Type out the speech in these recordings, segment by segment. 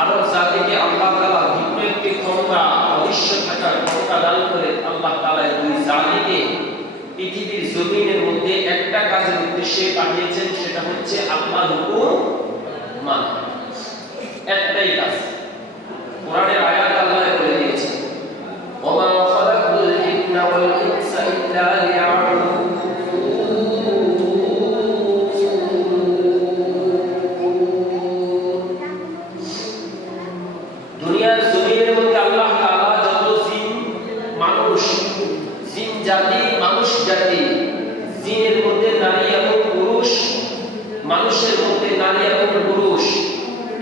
আরব জাতিকে আল্লাহ তাআলা ভিন্ন একটি ক্ষমতা অদৃশ্য থাকার ক্ষমতা দান পৃথিবীর জমিনের মধ্যে একটা কাজের উদ্দেশ্যে পাঠিয়েছেন, সেটা হচ্ছে আল্লাহর হুকুম মানা। একটাই কাজ। কোরআনের আয়াত আল্লাহ বলে দিয়েছেন, ওয়া মা খালাকুল জিন্না ওয়াল ইনসা ইল্লা লিয়াবুদুন। দুনিয়ার জমিনের মধ্যে আল্লাহ তাআলা যত জিন মানুষ, জিন জাতি মানুষ জাতি, জিনের মধ্যে নারী এবং পুরুষ, মানুষের মধ্যে নারী এবং পুরুষ,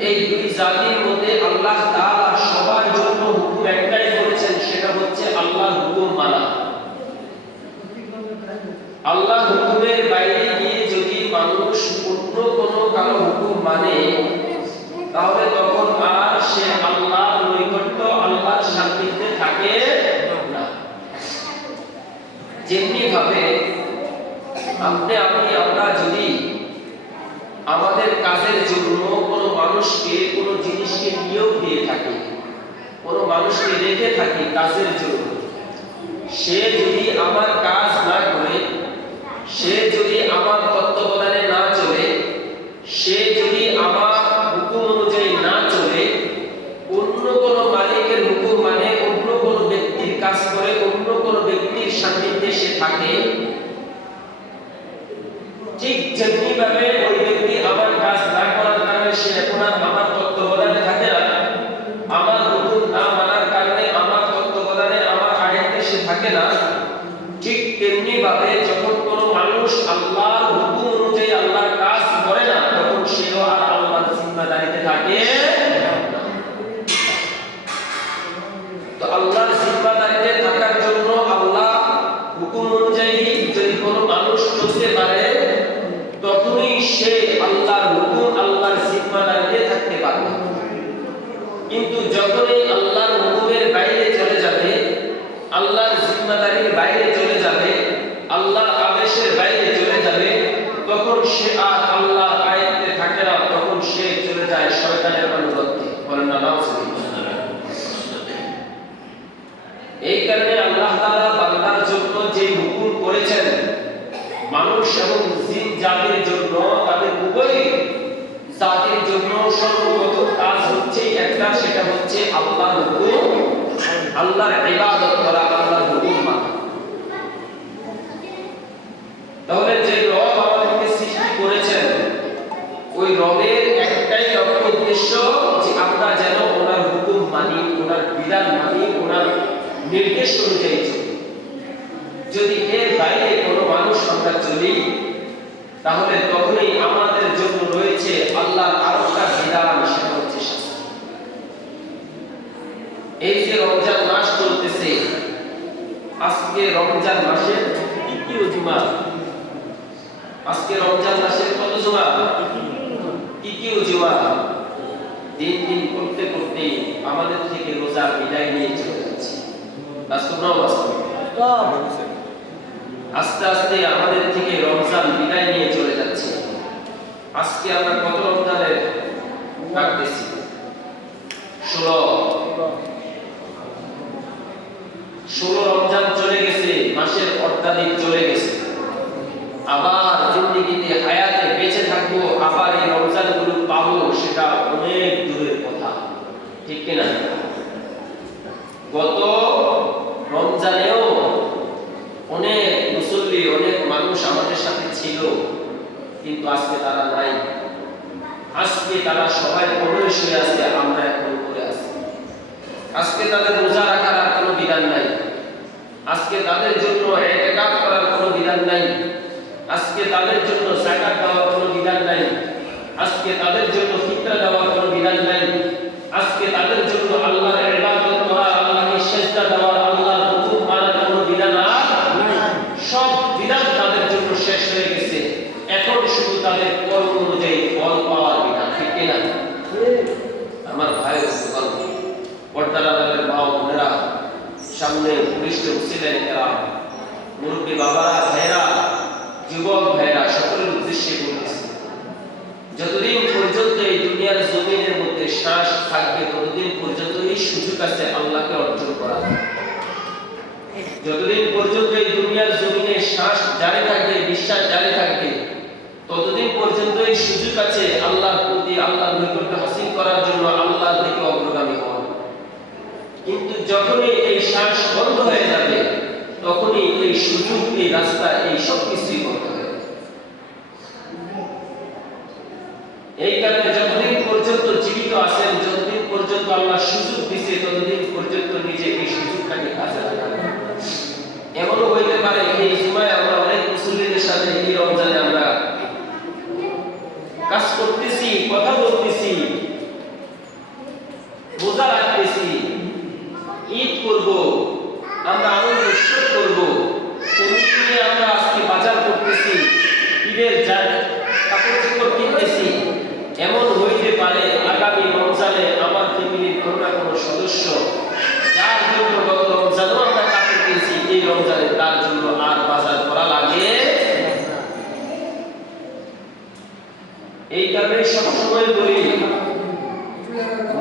এই দুই জাতির মধ্যে আল্লাহ তাআলা সবার জন্য হুকুম একটাই করেছেন, সেটা হচ্ছে আল্লাহর হুকুম মানা। আল্লাহর হুকুমের বাইরে গিয়ে যদি মানুষ অন্য কোনো কারো হুকুম মানে, তাহলে তখন আর সে আল্লাহর নৈকট্য, আল্লাহর সান্নিধ্যে থাকে না। যেমনি ভাবে আমরা যদি আমাদের কাজের জন্য কোনো মানুষকে, কোনো জিনিসকে নিয়োগ দিয়ে থাকি, কোনো মানুষকে রেখে থাকি কাজের জন্য, সে যদি আমার কাজ না করে, সে যদি আমার তত্ত্বাবধানে না চলে, সে যদি আমার হুকুম অনুযায়ী না চলে, অন্য কোনো মালিকের হুকুম মানে, অন্য কোনো ব্যক্তির কাজ করে, অন্য কোনো ব্যক্তির সান্নিধ্যে সে থাকে, ঠিক যেমনি ভাবে ওই ব্যক্তি আমার কাজ না করার কারণে সে এখন আর আমার তত্ত্বাবধানে থাকে না, আমার হুকুম না মানার কারণে আমার তত্ত্বাবধানে, আমার আয়াতে সে থাকে না, ঠিক তেমনি ভাবে যখন কোনো মানুষ আল্লাহর হুকুম অনুযায়ী আল্লাহর কাজ করে না, তখন সেও আর আল্লাহর জিম্মাদারিতে থাকে না। তো আল্লাহর জিম্মাদারিতে থাকার জন্য, আল্লাহ হুকুম অনুযায়ী যদি কোনো মানুষ চলতে পারে, তখনই সে আল্লাহর হুকুম, আল্লাহর জিম্মাদারিতে থাকতে পারবে। কিন্তু যখনই আল্লাহর হুকুমের বাইরে চলে যাবে, আল্লাহর জিম্মাদারির বাইরে চলে যাবে, আল্লাহর আদেশের বাইরে চলে যাবে, তখন সে আর আল্লাহর আয়াতে থাকে না, তখন সে চলে যায় শয়তানের অনুগত্যে। বলেন না নাউজুবিল্লাহ। এই কারণে আল্লাহ তাআলা বান্দার জন্য যে হুকুম করেছেন, মানুষ এবং জিন জাতির জন্য, তাদের উভয় জাতির জন্য সর্বপ্রথম কাজ হচ্ছে একটা, সেটা হচ্ছে আল্লাহর হুকুম, আল্লাহর ইবাদত করা, আল্লাহর হুকুম মানা। তাহলে যে রব আমাদেরকে সৃষ্টি করেছেন, ওই রবের একটাই লক্ষ্য, উদ্দেশ্য যে আমরা যেন ওনার হুকুম মানি, ওনার বিধান মানি, ওনার নির্দেশ অনুযায়ী চলি। যদি এর বাইরে কোনো মানুষ আমরা চলি, তাহলে তখনই আমাদের জন্য রয়েছে আল্লাহর আরেকটা বিধান, সেটা হচ্ছে শাস্তি। এই যে রমজান মাস চলতেছে, আজকে রমজান মাসের তৃতীয় জুমা। আজকে রমজান মাসের কত জুমা? তৃতীয় জুমা। দিন দিন করতে করতে আমাদের থেকে রোজা বিদায় নিয়ে চলে যাচ্ছে। বাস্তব না বাস্তব? আস্তে আস্তে আমাদের থেকে রমজান বিদায় নিয়ে চলে যাচ্ছে। আজকে আমরা কত রমজানের কাটতেছি? 16 রমজান চলে গেছে, মাসের অর্ধাধিক চলে গেছে। আবার জিন্দেগিতে, হায়াতে বেঁচে থাকবো, আবার এই রমজানগুলো পাবো, সেটা অনেক দূরের কথা, ঠিক কিনা? গত রমজানেও অনেক মুসল্লি, অনেক মানুষ আমাদের সাথে ছিল, কিন্তু আজকে তারা নাই। আজকে তারা সবাই পড়ে শুয়ে আছে, আমরা এখন পড়ে আছি। আজকে তাদের রোজা রাখার আর কোনো বিধান নাই, আজকে তাদের জন্য ইতিকাফ করার কোনো বিধান নাই, আজকে তাদের জন্য যাকাত দেওয়ার কোনো বিধান নাই, আজকে তাদের জন্য ফিতরা দেওয়ার কোনো বিধান নাই, আজকে তাদের জন্য আল্লাহর ইবাদত করা, আল্লাহকে সিজদা দেওয়া, আল্লাহর হুকুম মানার কোনো বিধান আর নাই। সব বিধান তাদের জন্য শেষ হয়ে গেছে। এখন শুধু তাদের কর্ম অনুযায়ী ফল পাওয়ার বিধান, ঠিক কিনা? আমার ভাই পর্দার আড়ালের মা ও বোনেরা, সামনে উপবিষ্ট ছিলেন এরা, মুরব্বী বাবারা, ভাইরা, যুবক ভাইরা, সকলের উদ্দেশ্যে বলতেছি, যতদিন পর্যন্ত এই দুনিয়ার জমিনের মধ্যে শ্বাস থাকবে, ততদিন পর্যন্ত এই সুযোগ আছে আল্লাহকে অর্জন করা। যতদিন পর্যন্ত এই দুনিয়া দুনিয়ার জমিনে শ্বাস জারি থাকবে, বিশ্বাস জারি থাকবে, ততদিন পর্যন্ত এই সুযোগ আছে আল্লাহর প্রতি, আল্লাহর নৈকট্য হাসিল করার জন্য আল্লাহর দিকে অগ্রগামী হওয়া। কিন্তু যখনই এই শ্বাস বন্ধ হয়ে যাবে, তখনই এই সুযোগ, এই রাস্তা, এই সব কিছুই বন্ধ হয়ে যাবে। এই কারণে যতদিন পর্যন্ত জীবিত আছেন, যতদিন পর্যন্ত আল্লাহ সুযোগ দিচ্ছে, ততদিন পর্যন্ত নিজে এই সুযোগটাকে কাজে লাগাবেন। এমনও হইতে পারে এই সময় আমরা অনেক মুসল্লিদের সাথে এই রমজানে আমরা কাজ করতেছি, কথা বলতেছি, রোজা রাখতেছি, ঈদ করব, আমরা আনন্দ উৎসব করব, ফ্যামিলি নিয়ে আমরা আজকে বাজার করতেছি, ঈদের কাপড় চোপড় কিনতেছি। এমন হইতে পারে আগামী রমজানে আমার ফ্যামিলির কোনো না কোনো সদস্য, যার জন্য গত রমজানেও আমরা কাপড় কিনছি, এই রমজানে তার জন্য আর বাজার করা লাগে। এই কারণে সবসময় বলি,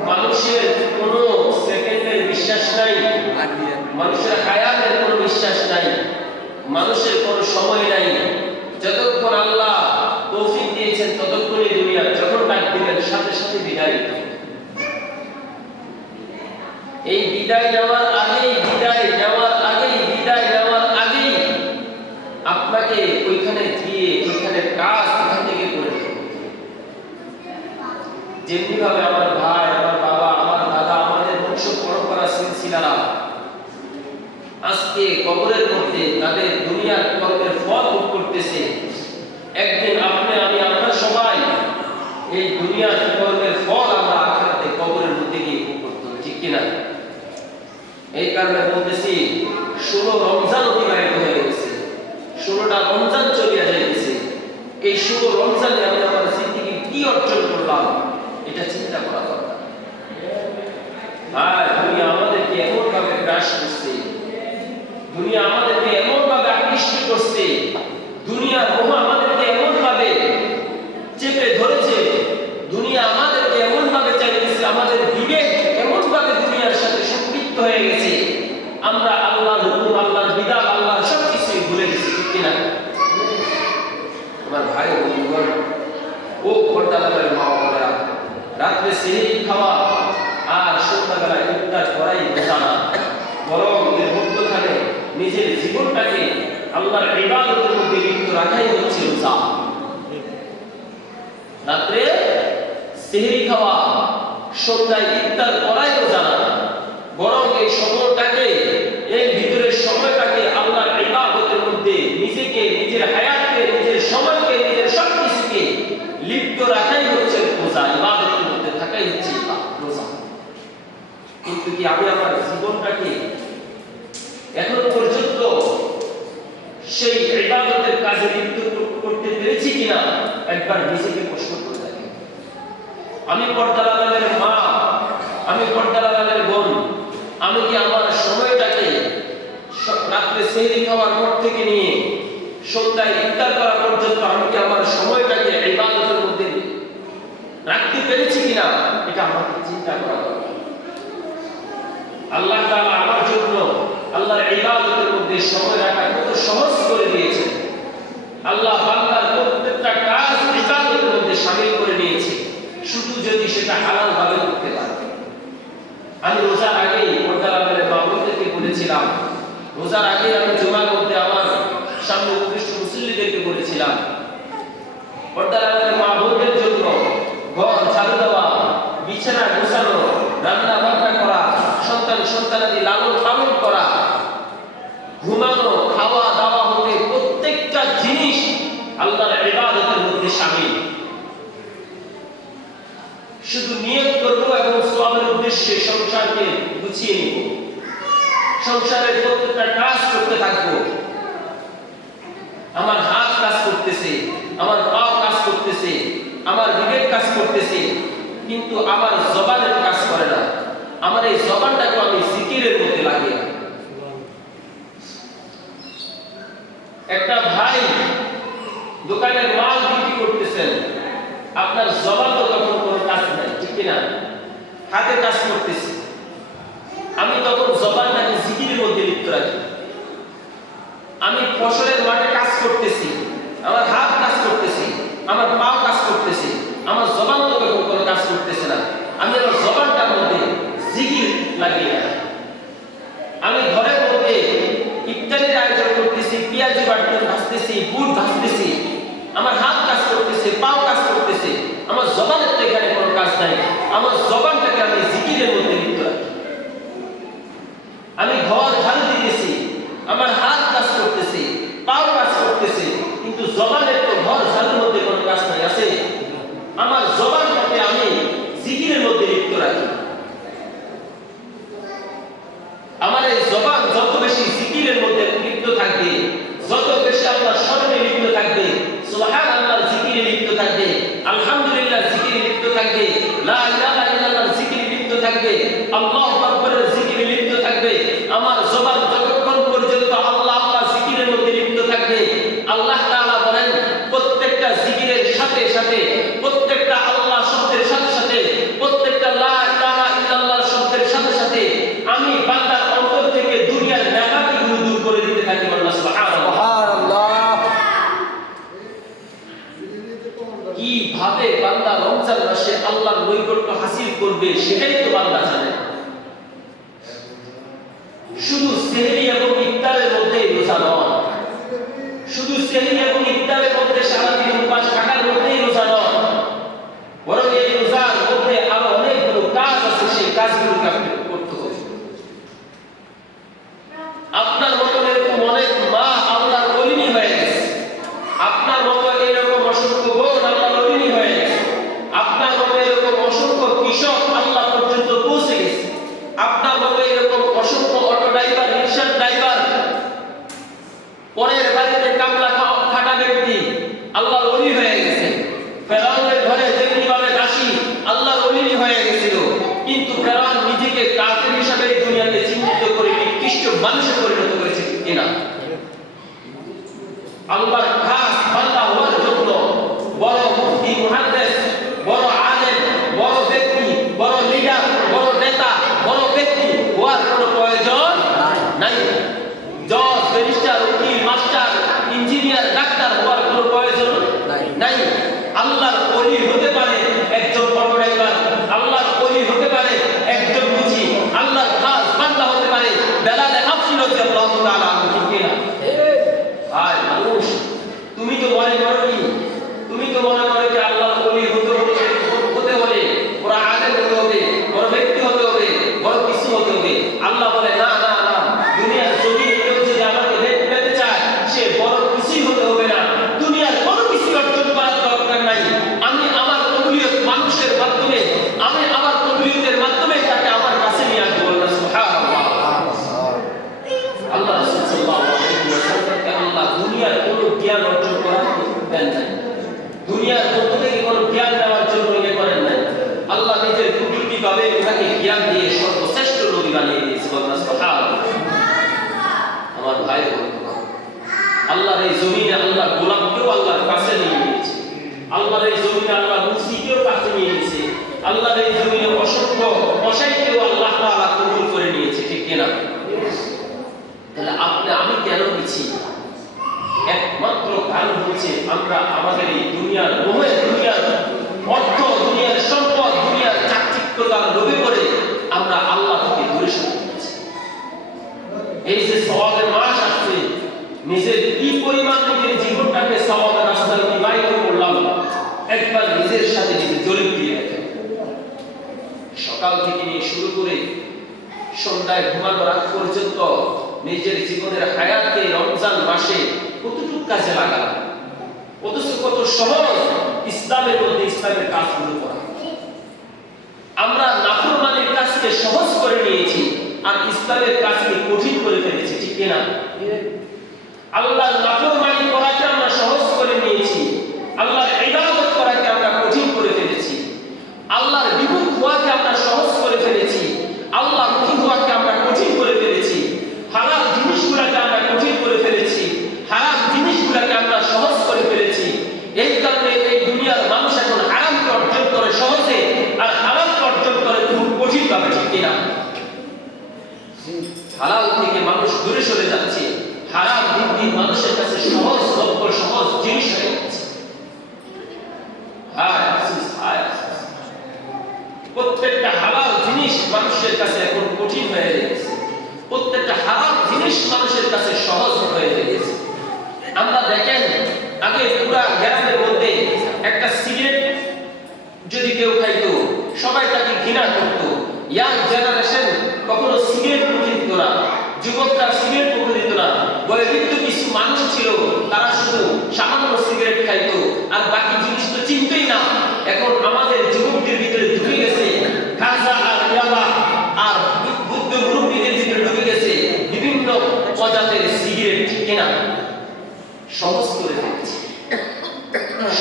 মানুষের কোনো সেকেন্ডের বিশ্বাস নাই, মানুষের হায়াতের কোনো বিশ্বাস নাই, মানুষের কোনো সময় নাই। যতক্ষণ আল্লাহ তৌফিক দিয়েছেন ততক্ষণই দুনিয়া, যখন ডাক দিবেন সাথে সাথে বিদায় দিতে। এই বিদায় নেওয়ার আগেই, বিদায় নেওয়ার আগেই, বিদায় নেওয়ার আগেই আপনাকে ওইখানে গিয়ে ওইখানে কাজ এখান থেকে করে দিতে। যেমনি ভাবে আমার ভাই, আমার বাবা, আমার দাদা, আমাদের বংশ পরম্পরা সিলসিলারা আজকে কবরের মধ্যে তাদের দুনিয়ার কর্মের ফল ভোগ করতেছে, একদিন আপনি, আমি, আমরা সবাই এই দুনিয়ার কর্মের ফল আমরা আখিরাতে কবরের মধ্যে গিয়ে ভোগ করতে হবে, ঠিক কিনা? এই কারণে বলতেছি, 16 রমজান অতিবাহিত হয়ে গেছে, 16টা রমজান চলিয়া যাইতেছে। এই 16 রমজানে আমি আমার জিন্দেগি কি অর্জন করলাম, এটা চিন্তা করা দরকার। আর দুনিয়া আমাদেরকে এমন ভাবে গ্রাস করছে, দুনিয়া আমাদেরকে এমন ভাবে আকৃষ্ট করছে, দুনিয়ার মোহ আমাদেরকে এমন ভাবে চেপে ধরেছে, দুনিয়া আমাদেরকে এমন ভাবে চাইতেছে, আমাদের বিবেক এমন ভাবে দুনিয়ার সাথে সম্পৃক্ত হয়ে গেছে, আমরা আল্লাহর হুকুম, আল্লাহর বিধান, আল্লাহর সবকিছুই ভুলে গেছি, ঠিক কিনা? আমার ভাই বন্ধুগণ, ও পর্দাদারের মা বাবারা, রাত্রে সেহরি খাওয়া আর সন্ধ্যাবেলায় ইফতার করাই বোঝা না, বরং এর মধ্যখানে নিজের জীবনটাকে আল্লাহর ইবাদতের মধ্যে লিপ্ত রাখাই হচ্ছে রোজা। রাত্রে সেহরি খাওয়া, সন্ধ্যায় ইফতার করাই রোজা না, বরং এই সময়টাকে, এই ভিতরের সময়টাকে আল্লাহর ইবাদতের মধ্যে নিজেকে, নিজের হায়াতকে, নিজের সময়কে, নিজের সবকিছুকে লিপ্ত রাখাই হচ্ছে রোজা, ইবাদতের মধ্যে থাকাই হচ্ছে রোজা। কিন্তু কি আমি আমার জীবনটাকে এখন পর্যন্ত সেই ইবাদতের কাজে লিপ্ত করতে পেরেছি কিনা, একবার নিজেকে প্রশ্ন করে দেখি। আমি পর্দার আড়ালের মা, আমি পর্দার আড়ালের বোন, আমি কি আমার সময়টাকে রাত্রে সেহরি খাওয়ার পর থেকে নিয়ে সন্ধ্যায় ইফতার করার পর্যন্ত আমি কি আমার সময়টাকে ইবাদতের মধ্যে রাখতে পেরেছি কিনা, এটা আমাকে চিন্তা করা দরকার। আল্লাহ তাআলা আমার জন্য আল্লাহর ইবাদতের মধ্যে সময় রাখা কত সহজ করে দিয়েছেন। আল্লাহ বান্দার প্রত্যেকটা কাজ ইবাদতের মধ্যে শামিল করে নিয়েছে, শুধু যদি সেটা হালাল ভাবে করতে পারে। আমি রোজার আগেই পর্দার আড়ালের মা বোনদেরকে বলেছিলাম, রোজার আগে আমি জুমার মধ্যে আমার সামনে উপস্থিত মুসল্লিদেরকে বলেছিলাম, পর্দার আড়ালের মা বোনদের জন্য ঘর ঝাড়ু দেওয়া, বিছানা গোছানো, রান্না বান্না করা, সন্তানাদি লালন পালন করা, ঘুমানো, খাওয়া দাওয়া হতে প্রত্যেকটা জিনিস আল্লাহর ইবাদতের মধ্যে শামিল। শুধু নিয়ত করব এবং সওয়াবের উদ্দেশ্যে সংসারকে গুছিয়ে নিব, সংসারের প্রত্যেকটা কাজ করতে থাকবো। আমার হাত কাজ করতেছে, আমার পা কাজ করতেছে, আমার বিবেক কাজ করতেছে, কিন্তু আমার জবানের কাজ করে না। আমার এই জবানটাকে আমি জিকিরের মধ্যে লাগিয়ে রাখি। একটা ভাই দোকানের মাল বিক্রি করতেছেন, আপনার জবান তো তখন কোনো কাজ নাই, ঠিক কিনা? হাতে কাজ করতেছে, আমি তখন জবানটাকে জিকিরের মধ্যে লিপ্ত রাখি। আমি ফসলের মাঠে কাজ করতেছি, আমার হাত কাজ করতেছে, আমার পা কাজ করতেছে, আমার জবান তো কোনো কাজ করতেছে না। আমি আমার জবানটার মধ্যে জিকির লাগিয়ে রাখি। আমি ঘরের মধ্যে ইফতারের আয়োজন করতেছি, পেঁয়াজ বাটতে ভাজতেছি, বুট ভাজতেছি, আমার হাত কাজ করতেছে, পাও কাজ করতেছে, আমার জবানের তো এখানে কোনো কাজ নাই। আমার জবানটাকে আমি জিকিরের মধ্যে লিপ্ত রাখি। আমি ঘর ঝাড়ু দিতেছি, আমার হাত কাজ করতেছে, পাও কাজ করতেছে, কিন্তু জবানের তো ঘর ঝাড়ুর মধ্যে কোনো কাজ নাই। আছে? আমার জবানটাকে আমি জিকিরের মধ্যে লিপ্ত রাখি। আমার এই জবান যত বেশি জিকিরের মধ্যে লিপ্ত থাকবে, যত বেশি আল্লাহর স্মরণে লিপ্ত থাকবে, সুবহানাল্লাহ জিকিরে লিপ্ত থাকবে, আলহামদুলিল্লাহ জিকিরে লিপ্ত থাকবে, লা ইলাহা ইল্লাল্লাহ জিকিরে লিপ্ত থাকবে, আল্লাহু আকবারের জিকিরে লিপ্ত থাকবে, আমার জবান যতক্ষণ পর্যন্ত আল্লাহ আল্লাহ জিকিরের মধ্যে লিপ্ত থাকবে, আল্লাহ তাআলা বলেন প্রত্যেকটা জিকিরের সাথে সাথে, প্রত্যেকটা আল্লাহ শব্দের সাথে সাথে, প্রত্যেকটা লা ইলাহা ইল্লাল্লাহ শব্দের সাথে সাথে আমি বান্দার অন্তর থেকে দুনিয়ার নেফাকিগুলো দূর করে দিতে থাকি। আল্লাহ সুবহানাল্লাহ। কিভাবে বান্দা রমজান মাসে আল্লাহর নৈকট্য হাসিল করবে সেটাই তো বান্দা জানে। শুধু সেহরি এবং ইফতারের মধ্যে রোজা নয়, শুধু সেহরি এবং ইফতারের মধ্যে সারাদিন উপবাস থাকার মধ্যেই রোজা নয়, বরং এই রোজার মধ্যে আরো অনেকগুলো কাজ আছে, সেই কাজগুলোকে আপনি করতে হবে। আপনার মতো এরকম অনেক মা আল্লাহর ওলিনি হয়ে গেছে, আপনার মতো এরকম অসংখ্য বোন আল্লাহর ওলিনি হয়ে গেছে, আপনার মতো এরকম অসংখ্য কৃষক আল্লাহ পর্যন্ত পৌঁছে গেছে, আপনার মতো এরকম অসংখ্য অটো ড্রাইভার, রিকশার ড্রাইভার, পরের বাড়িতে কামলা খাটা ব্যক্তি আল্লাহর ওলি হয়ে গেছে। ফেরাউনের ঘরে যেমনিভাবে দাসী আল্লাহর ওলি হয়ে গেছিল, কিন্তু ফেরাউন নিজেকে কাফের হিসাবে দুনিয়াতে চিহ্নিত করে নিকৃষ্ট মানুষে পরিণত করেছে কিনা? আল্লাহর খাস বান্দা হওয়ার জন্য বড় মুফতি, মুহাদ্দিস, বড় আলেম, বড় ব্যক্তি, বড় লিডার, বড় নেতা, বড় ব্যক্তি হওয়ার কোনো প্রয়োজন নাই। জজ, ব্যারিস্টার, উকিল, মাস্টার, ইঞ্জিনিয়ার, ডাক্তার হওয়ার কোনো প্রয়োজন নাই। আল্লাহর ওলি হতে পারে একজন অটো ড্রাইভার, আল্লাহর ওলি হতে পারে একজন মুচি, আল্লাহর খাস বান্দা হতে পারে বেলাল হাবশী রাদিয়াল্লাহু তাআলা আনহু। ঠিক কিনা? ভাই মানুষ, তুমি তো মনে করো কি, তুমি তো মনে করো যে আল্লাহর ওলি হতে হলে বড় আলেম হতে হবে, বড় ব্যক্তি হতে হবে, বড় কিছু হতে হবে। আল্লাহ বলে না না না, দুনিয়ার জমিনে কেউ যদি আমাকে পেতে চায় সে বড় কিছুই হতে হবে না, দুনিয়ার কোনো কিছু অর্জন করার দরকার নাই। আমি আমার কবুলিয়ত মানুষের মাধ্যমে, আমি আমার কবুলিয়তের মাধ্যমে তাকে আমার কাছে নিয়ে আসবো। আল্লাহ সুবহানাল্লাহ। আল্লাহ রাসূল সাল্লাল্লাহু আলাইহি ওয়াসাল্লামকে আল্লাহ দুনিয়ার কোনো জ্ঞান অর্জন করার দেন নাই, দুনিয়ার মধ্য থেকে কোনো জ্ঞান নেওয়ার জন্য ইয়ে করেন নাই। আল্লাহ নিজের কুদরতিভাবে তাকে জ্ঞান দিয়ে সর্বশ্রেষ্ঠ নবী বানিয়ে দিয়েছে। আল্লাহ সুবহানাল্লাহ। আমার ভাই বন্ধুগণ, আল্লাহর এই জমিনে আল্লাহ গোলামকেও আল্লাহর কাছে নিয়ে নিয়েছে, আল্লাহর এই জমিনে আল্লাহ মুফতিকেও কাছে নিয়ে নিয়েছে, আল্লাহর এই জমিনে অসংখ্য কসাইকেও আল্লাহ তাআলা কবুল করে নিয়েছে। ঠিক কিনা? তাহলে আপনি আমি কেন পিছি? একমাত্র কারণ হচ্ছে আমরা আমাদের এই দুনিয়ার মোহে, দুনিয়ার অর্থ, দুনিয়ার সম্পদ, দুনিয়ার চাকচিক্যতার লোভে করে আমরা আল্লাহ থেকে দূরে সরে যাচ্ছি। এই যে সওয়াবের মাস আসছে, নিজের কি পরিমাণ নিজের জীবনটাকে সওয়াবের রাস্তায় অতিবাহিত করলাম, একবার নিজের সাথে নিজে জরিপ দিয়ে দেখেন। সকাল থেকে নিয়ে শুরু করে সন্ধ্যায় ঘুমানোর আগ পর্যন্ত নিজের জীবনের হায়াতকে রমজান মাসে কতটুকু কাজে লাগালাম, অথচ কত সহজ ইসলামের মধ্যে ইসলামের কাজগুলো করা। আমরা নাফরমানির কাজকে সহজ করে নিয়েছি আর ইসলামের কাজকে কঠিন করে ফেলেছি। ঠিক কিনা? আল্লাহর নাফরমানি করাকে আমরা সহজ করে নিয়েছি, আল্লাহর ইবাদত করাকে আমরা কঠিন করে ফেলেছি, আল্লাহর বিমুখ হওয়াকে আমরা সহজ করে ফেলেছি, আল্লাহমুখী হওয়াকে আমরা কঠিন করে ফেলেছি, হালাল জিনিসগুলোকে আমরা কঠিন করে ফেলেছি, হারাম জিনিসগুলোকে আমরা সহজ করে ফেলেছি। এই কারণে এই দুনিয়ার মানুষ এখন হারামকে অর্জন করে সহজে আর হালালকে অর্জন করে খুব কঠিন ভাবে। ঠিক কিনা? হালাল থেকে মানুষ দূরে সরে যাচ্ছে, হারাম দিন দিন মানুষের কাছে সহজ লভ্য সহজ জিনিস হয়ে গেছে। প্রত্যেকটা হালাল জিনিস মানুষের কাছে এখন কঠিন হয়ে গেছে, প্রত্যেকটা হারাম জিনিস মানুষের কাছে সহজ হয়ে গেছে। আমরা দেখেন আগে পুরা গ্রামের মধ্যে একটা সিগারেট যদি কেউ খাইতো সবাই তাকে ঘৃণা করত। ইয়াং জেনারেশন কখনো সিগারেট মুখে দিত না, যুবকরা সিগারেট মুখে দিত না। বয়োবৃদ্ধ কিছু মানুষ ছিল তারা শুধু সামান্য সিগারেট খাইতো আর বাকি জিনিস তো চিনতই না। এখন আমাদের যুবকদের ভিতরে ঢুকে গেছে গাঁজা আর ইয়াবা, আর বুদ্ধ মুরব্বীদের ভিতরে ঢুকে গেছে বিভিন্ন প্রজাতির সিগারেট কেনা। সহজ করে ফেলেছে,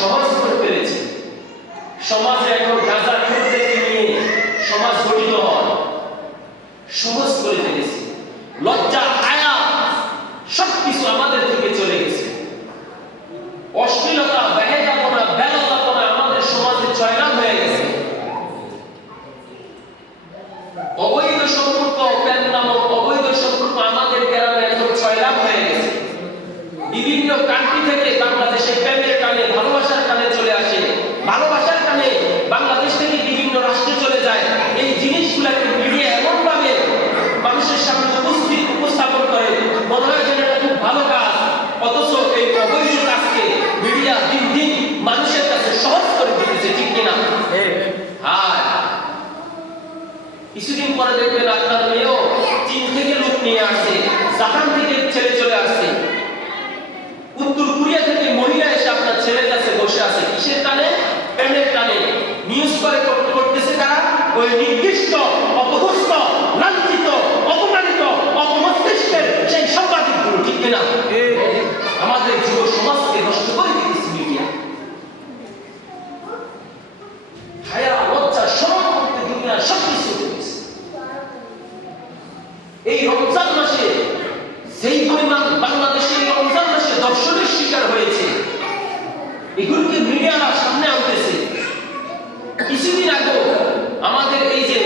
সহজ করে ফেলেছে। সমাজে এখন গাঁজা খোরদেরকে নিয়ে সমাজ গঠিত হয়, সহজ করে ফেলেছে। লজ্জা হায়া সবকিছু আমাদের থেকে চলে গেছে। অশ্লীলতা বেহেদাপনা বেলাতাপনা আমাদের সমাজে জয়লাভ হয়ে গেছে। অবৈধ সম্পর্ক প্রেম নামক অবৈধ সম্পর্ক আমাদের গ্রামে এখন জয়লাভ হয়ে গেছে। বিভিন্ন কান্ট্রি থেকে বাংলাদেশে প্রেমের টানে ভালোবাসার টানে চলে আসে, ভালোবাসার টানে বাংলাদেশ থেকে বিভিন্ন রাষ্ট্রে চলে যায়। এই জিনিসগুলোকে মিডিয়া এমন ভাবে মানুষের সামনে উপস্থাপন করে মনে হয় যেন এটা খুব ভালো কাজ, অথচ এই অবৈধ কাজকে মিডিয়া দিন দিন মানুষের কাছে সহজ করে দিতেছে, ঠিক কিনা? হ্যাঁ, কিছুদিন পরে দেখবেন আপনার মেয়েও চীন থেকে লোক নিয়ে আসছে, জাপান থেকে ছেলে চলে আসছে, উত্তর কোরিয়া থেকে মহিলা এসে আপনার ছেলের কাছে বসে আছে। কিসের টানে? প্রেমের টানে। নিউজ করে করতেছে কারা? ওই নির্দিষ্ট অপদস্থ লাঞ্ছিত অপমানিত অপমস্তিষ্কের সেই সাংবাদিকগুলো, ঠিক কিনা? আমাদের যুব সমাজকে নষ্ট করে দিতেছে মিডিয়া। হায়া লজ্জা শরম করতে দুনিয়া সবকিছু করেছে। এই রমজান মাসে সেই পরিমাণ বাংলাদেশের রমজান মাসে দর্শনের শিকার হয়েছে, এগুলোকে মিডিয়ারা সামনে আনতেছে। কিছুদিন আগে আমাদের এই যে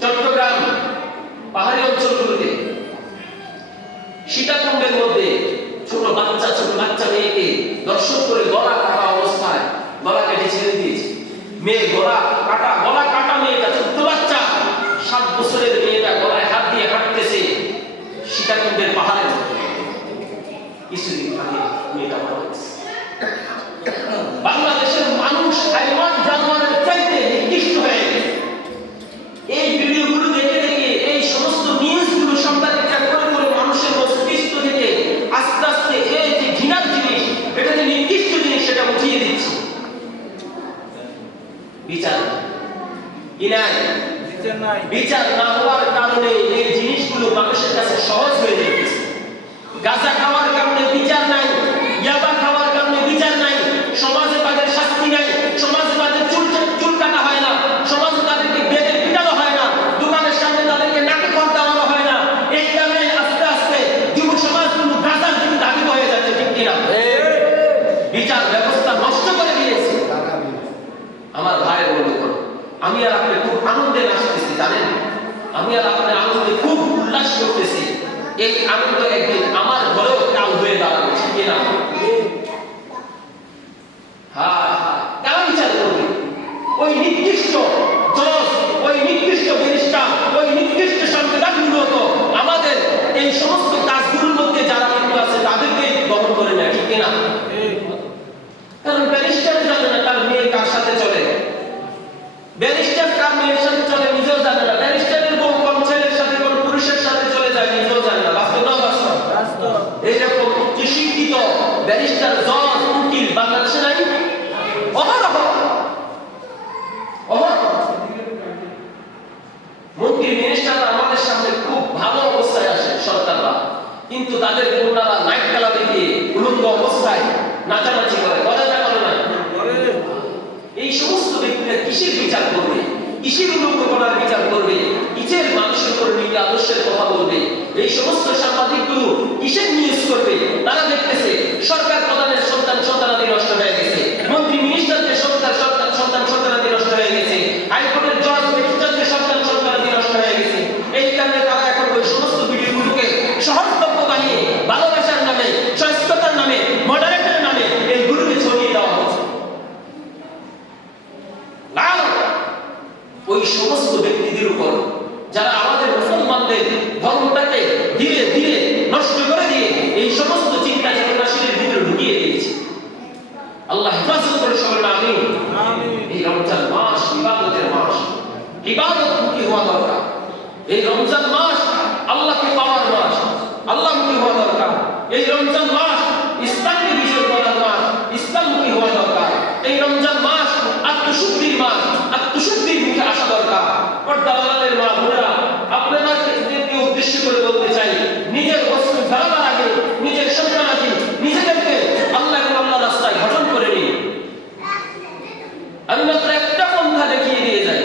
চট্টগ্রাম পাহাড়ি অঞ্চলগুলোতে সীতাকুণ্ডের মধ্যে ছোট বাচ্চা মেয়েকে দর্শন করে গলা কাটা অবস্থায় গলা কেটে ছেড়ে দিয়েছে। মেয়ে গলা কাটা মেয়েটা ছোট্ট বাচ্চা 7 বছরের মেয়েটা গলায় হাত দিয়ে হাঁটতেছে সীতাকুণ্ডের পাহাড়ে। কিছুদিন আগে মেয়েটা মারা গেছে। বাংলাদেশের মানুষ হাইওয়ান জানোয়ারের চাইতে নিকৃষ্ট হয়ে গেছে। এই ভিডিওগুলো দেখে দেখে এই সমস্ত নিউজগুলো সম্পাদিত করে মানুষের মস্তিষ্ক থেকে আস্তে আস্তে এই যে ঘৃণার জিনিস, এটা যে নিকৃষ্ট জিনিস, সেটা উঠিয়ে দিচ্ছে। বিচার না হওয়ার কারণে এই জিনিসগুলো মানুষের কাছে সহজ হয়ে যাচ্ছে। গাঁজা খাওয়ার কারণে বিচার নাই, ইয়াবা খাওয়ার কারণে বিচার নাই, সমাজে তাদের শাস্তি নাই, সমাজে তাদের চুল কাটা হয় না, সমাজে তাদেরকে বেঁধে পিটানো হয় না, দোকানের সামনে তাদেরকে নাকে খড় দেওয়ানো হয় না। এই কারণে আস্তে আস্তে যুব সমাজগুলো গাঁজার দিকে দাবিত হয়ে যাচ্ছে, ঠিক কিনা? বিচার ব্যবস্থা নষ্ট করে দিয়েছে। আমার ভাই বন্ধুগণ, আমি আর আপনি খুব আনন্দে নাচতেছি, জানেন? আমি আর আপনি আনন্দে খুব উল্লাস করতেছি। এই আনন্দ একদিন আমার ঘরেও কাল হয়ে দাঁড়াবে, ঠিক কিনা? কারা বিচার করবে? ওই নির্দিষ্ট জজ, ওই নির্দিষ্ট ব্যারিস্টার, ওই নির্দিষ্ট সংবিধানগুলো তো আমাদের এই সমস্ত কাজগুলোর মধ্যে যারা লিপ্ত আছে তাদেরকে গ্রহণ করে নেয়, ঠিক কিনা? কারণ ব্যারিস্টার জানে না তার মেয়ে কার সাথে চলে, ব্যারিস্টার কার মেয়ের সাথে চলে নিজেও জানে না, ব্যারিস্টারের বউ কোন ছেলের সাথে কোন পুরুষের সাথে চলে যায় নিজেও জানে না। বাস্তব না বাস্তব? এইরকম উচ্চশিক্ষিত ব্যারিস্টার, জজ, উকিল বাংলাদেশে নাই? মন্ত্রী মিনিস্টাররা আমাদের সামনে খুব ভালো অবস্থায় আসে সরকাররা, কিন্তু তাদের কন্যারা নাইট ক্লাবে গিয়ে উলঙ্গ অবস্থায় নাচানাচি করে, করে না করে না? এই সমস্ত ব্যক্তিরা কিসের বিচার করবে? কিসের উলঙ্গপনার বিচার করবে? কিসের মানুষের উপর নীতি আদর্শের কথা বলবে? এই সমস্ত সাংবাদিকগুলো কিসের নিউজ করবে? তারা দেখতেছে সরকার প্রধানের সন্তানাদি নষ্ট হয়ে গেছে, মন্ত্রী মিনিস্টারদের সন্তানাদি নষ্ট হয়ে গেছে, হাইকোর্টের জজ ম্যাজিস্ট্রেটদের সন্তানাদি নষ্ট হয়ে গেছে। এই কারণে তারা এখন ওই সমস্ত আল্লাহ হেফাজত করে সকলে আমিন। এই রমজান মাস ইবাদতের মাস, ইবাদতমুখী হওয়া দরকার। এই রমজান মাস আল্লাহকে পাওয়ার মাস, আল্লাহমুখী হওয়া দরকার। এই রমজান মাস ইসলামকে বিজয় করার মাস, ইসলামমুখী হওয়া দরকার। এই রমজান মাস আত্মশুদ্ধির মাস, আত্মশুদ্ধির মুখে আসা দরকার। পর্দার আড়ালের মা বোনেরা, আপনাদেরকে উদ্দেশ্য করে বলতে চাই, নিজের বস্তু ফেলাবার আগে নিজের সন্তানাকে, নিজেদেরকে আল্লাহ এবং আল্লাহর রাস্তায় গঠন করে নিন। আমি মাত্র একটা পন্থা দেখিয়ে দিয়ে যাই,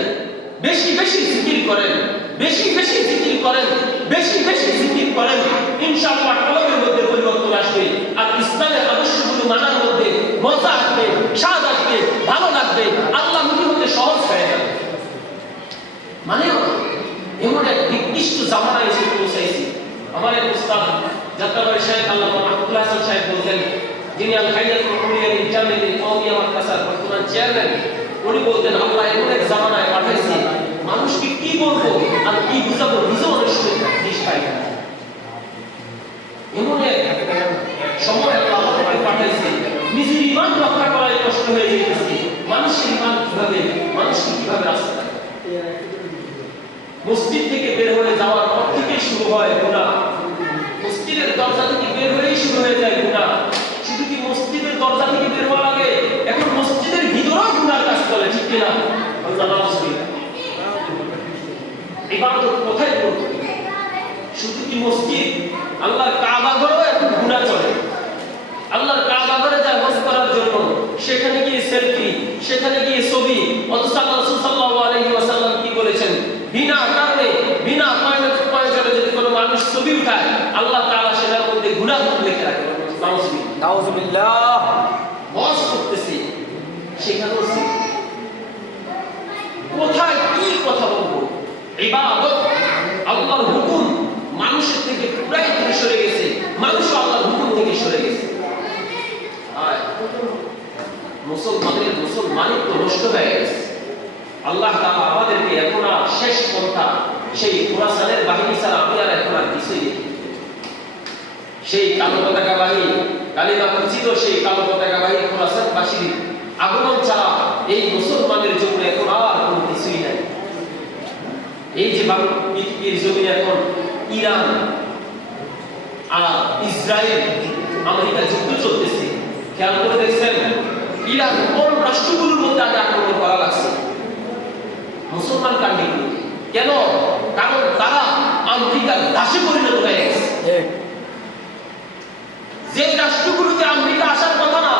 বেশি বেশি জিকির করেন, বেশি বেশি জিকির করেন, বেশি বেশি জিকির করেন, ইনশাআল্লাহ কলবের মধ্যে পরিবর্তন আসবে। আর ইসলামের আদর্শগুলো মানার মধ্যে মজা আসবে, স্বাদ আসবে, ভালো লাগবে, আল্লাহমুখী হতে সহজ হয়ে যাবে। মানে এমন এক নিকৃষ্ট জামানায় এসে পৌঁছাইছি। আমার এক উস্তাদ যাত্রাবাড়ি শাহেখ আল্লামা মাহমুদুল হাসান সাহেব বলতেন, যিনি আল হাইয়াতুল উলিয়ার জামিয়াতুল কওমিয়া মাদ্রাসার বর্তমান চেয়ারম্যান, উনি বলতেন, আল্লাহ এমন এক জামানায় পাঠাইছে, মানুষকে কি বলবো আর কি বুঝাবো নিজেও অনেক সময় জিনিস পাই না। এমন এক সময় আল্লাহ আমাকে পাঠাইছে, নিজের ঈমান রক্ষা করাই কষ্ট হয়ে যেতেছে। মানুষের ঈমান কিভাবে, মানুষকে কিভাবে রাস্তা দেয়। মসজিদ থেকে বের হয়ে যাওয়ার পর থেকে শুরু হয় গুনাহ, মসজিদের দরজা থেকে বের হয়েই শুরু হয়ে যায় গুনাহ। শুধু কি মসজিদের দরজা থেকে বের হওয়া লাগে, এখন মসজিদের ভিতরেও গুনার কাজ চলে, ঠিক কিনা? ইবাদত কোথায় করতে? শুধু কি মসজিদ, আল্লাহর কাবা ঘরেও এখন গুনাহ চলে। আল্লাহর কাবা ঘরে যায় হজ করার জন্য, সেখানে গিয়ে সেলফি, সেখানে গিয়ে ছবি। অথচ আল্লাহ রাসূল সাল্লাল্লাহু আলাইহি ওয়াসাল্লাম কি বলেছেন? বিনা কারণে, বিনা প্রয়োজনে যদি কোনো মানুষ ছবি উঠায়, আল্লাহ তাআলা সেটার মধ্যে গুনাহ লিখে রাখেন। নাউযুবিল্লাহ। হজ করতেছি, সেখানেও কোথায় কি কথা বলবো? ইবাদত, আল্লাহর হুকুম মানুষের থেকে পুরাই দূরে সরে গেছে, মানুষ আল্লাহর হুকুম থেকে সরে গেছে। আর মুসলমানের মুসলমানিত্ব নষ্ট হয়ে গেছে। আল্লাহ তাআলা আমাদেরকে এখন আর শেষ পন্থা, সেই খোরাসানের বাহিনী ছাড়া আমি আর এখন আর কিছুই দেখি। সেই কালো পতাকা বাহিনী, কালিমা পরিচিত সেই কালো পতাকা বাহিনী খোরাসানবাসীর আগমন ছাড়া এই মুসলমানের জন্য এখন আর কোনো কিছুই নাই। এই যে পৃথিবীর জমিনে এখন ইরান আর ইসরায়েল, আমেরিকা যুদ্ধ চলতেছে, খেয়াল করে দেখছেন? ইরান কোন রাষ্ট্রগুলোর মধ্যে আগে আক্রমণ করা লাগছে? মুসলমান কান্ট্রিগুলোতে। কেন? কারণ তারা আমেরিকার দাসে পরিণত হয়ে গেছে। যে রাষ্ট্রগুলোতে আমেরিকা আসার কথা না,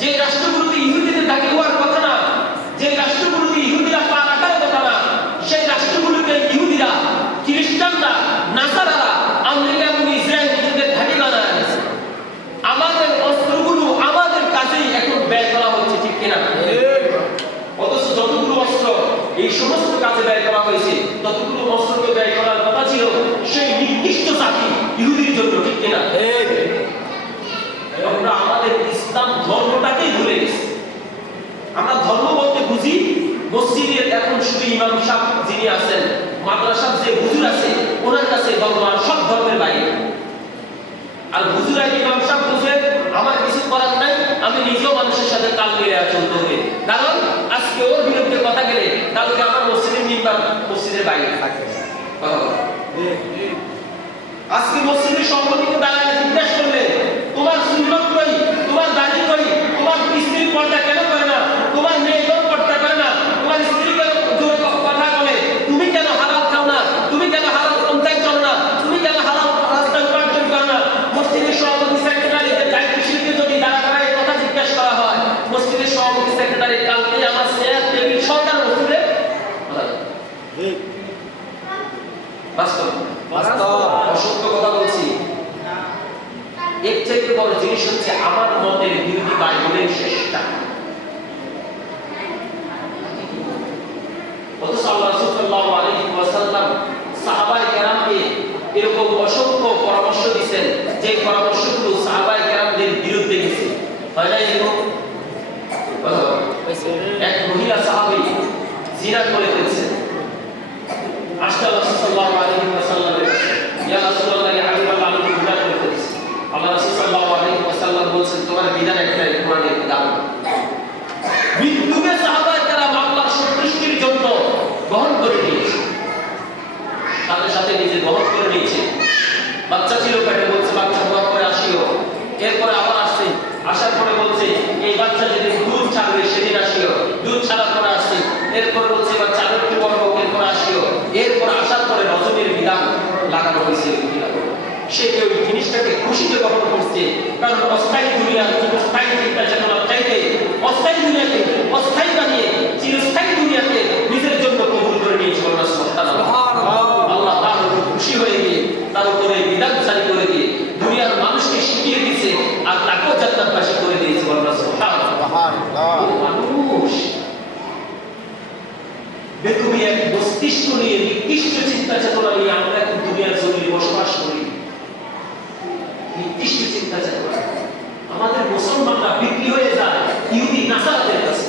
যে রাষ্ট্রগুলোতে ইহুদিদের ঢাকে হওয়ার কথা না, যে রাষ্ট্রগুলোতে ইহুদিরা পা রাখার কথা না, সেই রাষ্ট্রগুলোতে ইহুদিরা, খ্রিস্টানরা, নাসারারা আমেরিকা এবং ইসরায়েল নিজেদের ঢাকে বানায় আছে। আমাদের অস্ত্রগুলো আমাদের কাছেই এখন ব্যয় করা হচ্ছে, ঠিক কিনা? অথচ যতগুলো অস্ত্র এই সমস্ত কাজে ব্যয় করা হয়েছে, ততগুলো অস্ত্রকে ব্যয় করার কথা ছিল সেই নির্দিষ্ট জাতি ইহুদির জন্য, ঠিক কিনা? আমরা আমাদের ইসলাম ধর্মটাকেই ভুলে গেছি। আমরা ধর্ম বলতে বুঝি মসজিদের এখন শুধু ইমাম সাহেব যিনি আছেন, মাদ্রাসার যে হুজুর আছে, ওনার কাছে ধর্ম, আর সব ধর্মের বাইরে। আর হুজুর আর ইমাম সাহেব বুঝে আমার কিছু করার নাই, আমি নিজেও মানুষের সাথে তাল মিলিয়ে চলতে হবে। কারণ আজকে ওর বিরুদ্ধে কথা গেলে কালকে আমার মসজিদের মিম্বার মসজিদের বাইরে থাকে। আজকে মসজিদের সম্মতিতে দাঁড়ায় জিজ্ঞাসা করলে, তোমার সুন্নত কই, তোমার দাড়ি কই, তোমার স্ত্রী পর্দা কেন করে না, তোমার মেয়ে কেন পর্দা করে না, তোমার স্ত্রী কেন জোরে কথা বলে, তুমি কেন হালাল খাও না, তুমি কেন হালাল পন্থায় চলো না, তুমি কেন হালাল রাস্তায় উপার্জন করো না? মসজিদের সভাপতি সেক্রেটারিদের দায়িত্বশীলকে যদি দাঁড়া করায় কথা জিজ্ঞাসা করা হয়, মসজিদের সভাপতি সেক্রেটারি কালকে আমার চেয়ার টেবিল সরকার মসজিদে বাস্তব অসত্য কথা বলছি। এর চাইতে বড় জিনিস হচ্ছে আমার মতের বিরোধী বাইবেলের শেষটা। অথচ আল্লাহ রাসূল সাল্লাল্লাহু আলাইহি ওয়াসাল্লাম সাহাবায়ে কেরামকে এরকম অসংখ্য পরামর্শ দিয়েছেন, যে পরামর্শগুলো সাহাবায়ে কেরামদের বিরুদ্ধে গেছে। হয় না এরকম? এক মহিলা সাহাবী জিনা করে ফেলেছেন। আসলে রাসূল সাল্লাল্লাহু আলাইহি ওয়াসাল্লাম, ইয়া রাসূলুল্লাহ, ইয়া হাবিবাল্লাহ, আমি জিনা করে ফেলেছি। আল্লাহ রাসূল সাল্লাল্লাহু আলাইহি ওয়াসাল্লাম বলেন, তোমার বিধান একটাই, কোরআনের বিধান। এরপর বলছে এবার চাঁদকে বড় হোক, এরপর আসিও, এরপর আসার পরে রজনীর বিধান লাগানো হয়েছে। সে কেউ জিনিসটাকে খুশিতে গ্রহণ করছে, কারণ অস্থায়ী দুনিয়া চিরস্থায়ী চিন্তা চেতনার চাইতে অস্থায়ী দুনিয়াকে অস্থায়ী বানিয়ে চিরস্থায়ী দুনিয়াকে নিজের জন্য কবুল করে নিয়েছে। আল্লাহ তার উপর খুশি হয়ে গিয়ে তার উপরে বিধান জারি করে দিয়ে দুনিয়ার মানুষকে শিখিয়ে দিয়েছে আর তাকেও জান্নাতবাসী করে দিয়েছে। মানুষ বেকুবি এক মস্তিষ্ক নিয়ে নিকৃষ্ট চিন্তা চেতনা নিয়ে আমরা এখন দুনিয়ার জমিনে বসবাস করি। নিকৃষ্ট চিন্তা চেতনা, আমাদের মুসলমানরা বিক্রি হয়ে যায় ইহুদি নাসারাদের কাছে,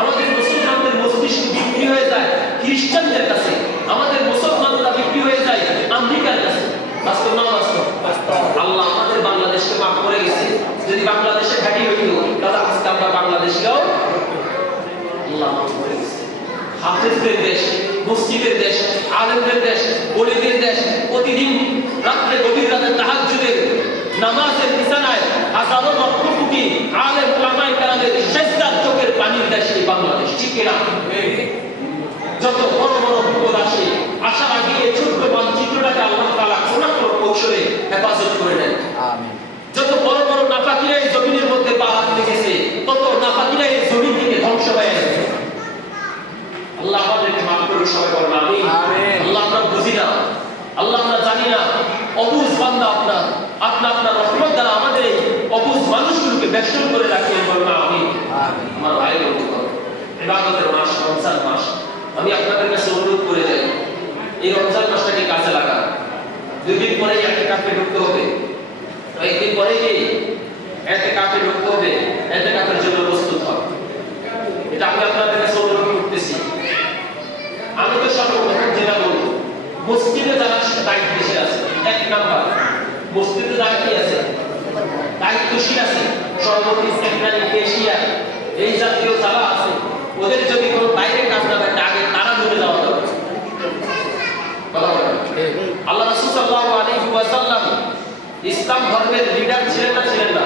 আমাদের মুসলমানদের মস্তিষ্ক বিক্রি হয়ে যায় খ্রিস্টানদের কাছে, আমাদের মুসলমানরা বিক্রি হয়ে যায় আমেরিকার কাছে। বাস্তব না বাস্তব? আল্লাহ আমাদের বাংলাদেশকে মাফ করে গেছে। যদি বাংলাদেশে ঘাঁটি হইতো তাহলে আজকে আমরা বাংলাদেশকেও আল্লাহ মাফ করে গেছে। হাফেজদের দেশ, মসজিদের দেশ, আলেমদের দেশ, ওলিদের দেশ, প্রতিদিন রাত্রে গভীর রাতে তাহাজ্জুদের নামাজের বিছানায় হাজারো লক্ষ কোটি আলেম ওলামায়ে কেরামের সেজদার চোখের পানির দেশ এই বাংলাদেশ। ঠিক কিনা? যত বড় বড় বিপদ আসে, আসার আগে এই ছোট্ট মানচিত্রটাকে আল্লাহ তাআলা কোন না কোন কৌশলে হেফাজত করে নেন। আমিন। যত বড় বড় নাপাকিরা এই জমিনের মধ্যে পা রাখতে গেছে, তত নাপাকিরা এই জমিন থেকে ধ্বংস হয়ে গেছে। আল্লাহ আমাদেরকে মাফ করুন, সবাই বলেন আমিন। আল্লাহ আমরা বুঝি না, আল্লাহ আমরা জানি না, অবুঝ বান্দা আপনার আপনার রহমত দ্বারা আমাদের এই অবুঝ মানুষগুলোকে বেষ্টন করে রাখিয়ে বলবেন আমিন। আমার ভাই বন্ধুগণ, ইবাদতের মাস রমজান মাস, আমি আপনাদের কাছে অনুরোধ করে যাই এই রমজান মাসটাকে কাজে লাগান। 2 দিন পরে ইতিকাফে ঢুকতে হবে, একদিন পরে কি ইতিকাফে ঢুকতে হবে, ইতিকাফের জন্য প্রস্তুত হন। এটা আমি আপনাদের কাছে অনুরোধ করতেছি। আমি তো সর্বপ্রথম যেটা বলবো, মসজিদে যারা দায়িত্ব বেশি আছে, 1 নাম্বার মসজিদে যারা কি আছে দায়িত্বশীল আছে, সভাপতি, সেক্রেটারি, কেশিয়ার, এই জাতীয় যারা আছে, ওদের যদি কোনো বাইরে কাজ না থাকে আগে তারা জমে যাওয়া দরকার। আল্লাহ রাসূল সাল্লাল্লাহু আলাইহি ওয়াসাল্লাম ইসলাম ধর্মের লিডার ছিলেন না ছিলেন না?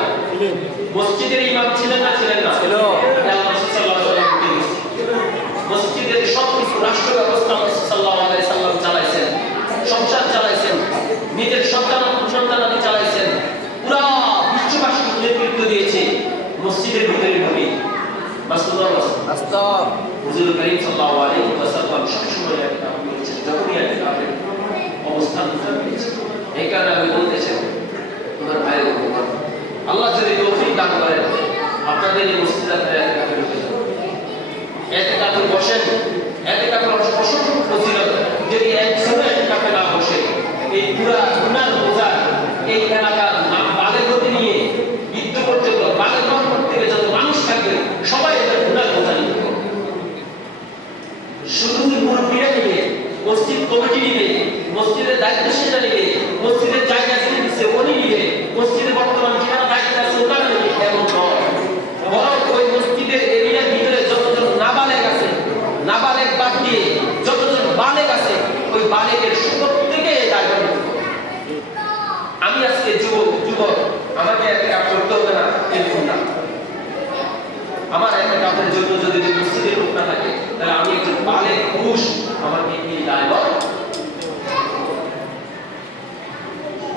মসজিদের ইমাম ছিলেন না ছিলেন না? ছিল। আল্লাহ রাসূল সাল্লাল্লাহু আলাইহি ওয়াসাল্লাম মসজিদের সবকিছু রাষ্ট্র ব্যবস্থা সাল্লাল্লাহু আলাইহি সাল্লাম চালাইছেন, সংসার চালাইছেন, নিজের সন্তানাদি চালাইছেন, পুরা বিশ্ববাসীকে নেতৃত্ব দিয়েছে মসজিদের ভিতরে ঢুকে। বাস্তব হুজুর করিম সাল্লাল্লাহু আলাইহি ওয়াসাল্লাম সবসময় ইতিকাফ করেছেন, যখনই ইতিকাফের অবস্থান করেছেন। এই কারণে আমি বলতে চাই তোমার ভাই বন্ধুগণ, আল্লাহ যদি তৌফিক দান করেন আপনাদের এই মসজিদে ইতিকাফে ঢুকে যান, ইতিকাফে বসেন। ইতিকাফের অসংখ্য ফজিলত, যদি একজনও ইতিকাফে না বসে এই পুরা গুনার বোঝা এই এলাকার বালের গতি নিয়ে বৃদ্ধ পর্যন্ত বালের পর থেকে যত মানুষ থাকবে সবাই এটা গুনার বোঝা নিতে হবে। শুধু মুরব্বীরা নিবে, মসজিদ কমিটি নিবে, মসজিদের দায়িত্বশীলরা নিবে, মসজিদের জায়গা যিনি দিচ্ছে উনি নিবে, মসজিদে বর্তমান যারা দায়িত্ব আছে ওনারা নিবে, এমন নয়। বরং ওই মসজিদের এরিয়ার ভিতরে যতজন নাবালেগ আছে, নাবালেগ বাদ দিয়ে যতজন বালেগ আছে, ওই বালেগের প্রত্যেকে দায়িত্ব নিতে হবে। আমি আজকে যুবক আমাকে ইতিকাফ করতে হবে না এরকম না। আমার ইতিকাফের জন্য যদি মসজিদের লোক না থাকে তাহলে আমি একজন বালেগ পুরুষ, আমাকে কি দায়িত্ব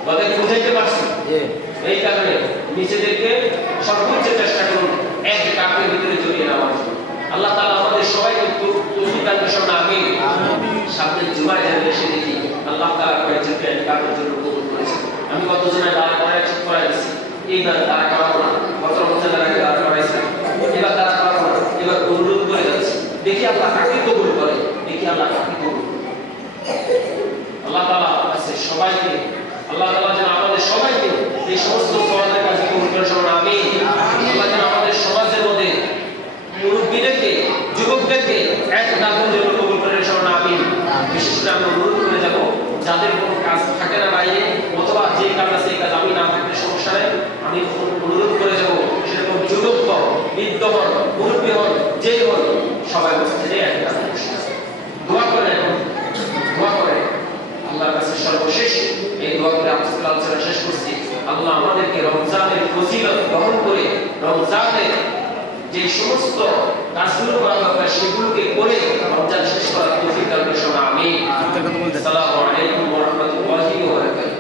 বলে বুঝাইতে পারছি। এই কারণে নিজেদেরকে সর্বোচ্চ চেষ্টা করুন ইতিকাফের ভিতরে জড়িয়ে নেওয়ার জন্য। আল্লাহ তাআলা আমাদের সবাইকে তৌফিক দান করুন, আমিন। সামনে জুমায় যাবে এসে দেখি আল্লাহ তাআলা কয়েকজনকে ইতিকাফের জন্য কবুল করেছেন। আমি কতজনের দাঁড়া করাই ঠিক করাই দিচ্ছি, এইবার তারা করাবো না, কত রমজানের আগে দাঁড়া করাইছে, এবার তারা করাবো না, এবার অনুরোধ করে যাচ্ছে। দেখি আল্লাহ কাকে কবুল করে, দেখি আল্লাহ কাকে কবুল করে। আল্লাহ তাআলা আছে সবাইকে, আল্লাহ তাআলা যেন আমাদের সবাইকে এই সমস্ত সওয়ালের কাজে কবুল করে সবাই আমিন। আল্লাহ যেন আমাদের সমাজের মধ্যে মুরব্বীদেরকে, যুবকদেরকে এক দাগুন যেন কবুল করে সবাই আমিন। বিশেষ করে আমরা অনুরোধ করে যাব যাদের কোনো কাজ থাকে না বাইরে, অথবা যে কাজ আছে এই কাজ আমি না থাকলে সমস্যা নেই, আমি অনুরোধ করে যাব সেরকম যুবক হন, বৃদ্ধ হন, মুরব্বী হন, যেই হন, সবাই মসজিদে এক কাজ দোয়া করে, দোয়া করে আল্লাহর কাছে সর্বশেষ এই দোয়া করে আজকের আলোচনা শেষ করছি। আল্লাহ আমাদেরকে রমজানের ফজিলত গ্রহণ করে রমজানের যে সমস্ত কাজগুলো করা দরকার সেগুলোকে করে রমজান শেষ করার তৌফিক দান করুন। আমিন। আসসালামু আলাইকুম ওয়া রাহমাতুল্লাহি ওয়া বারাকাতুহু।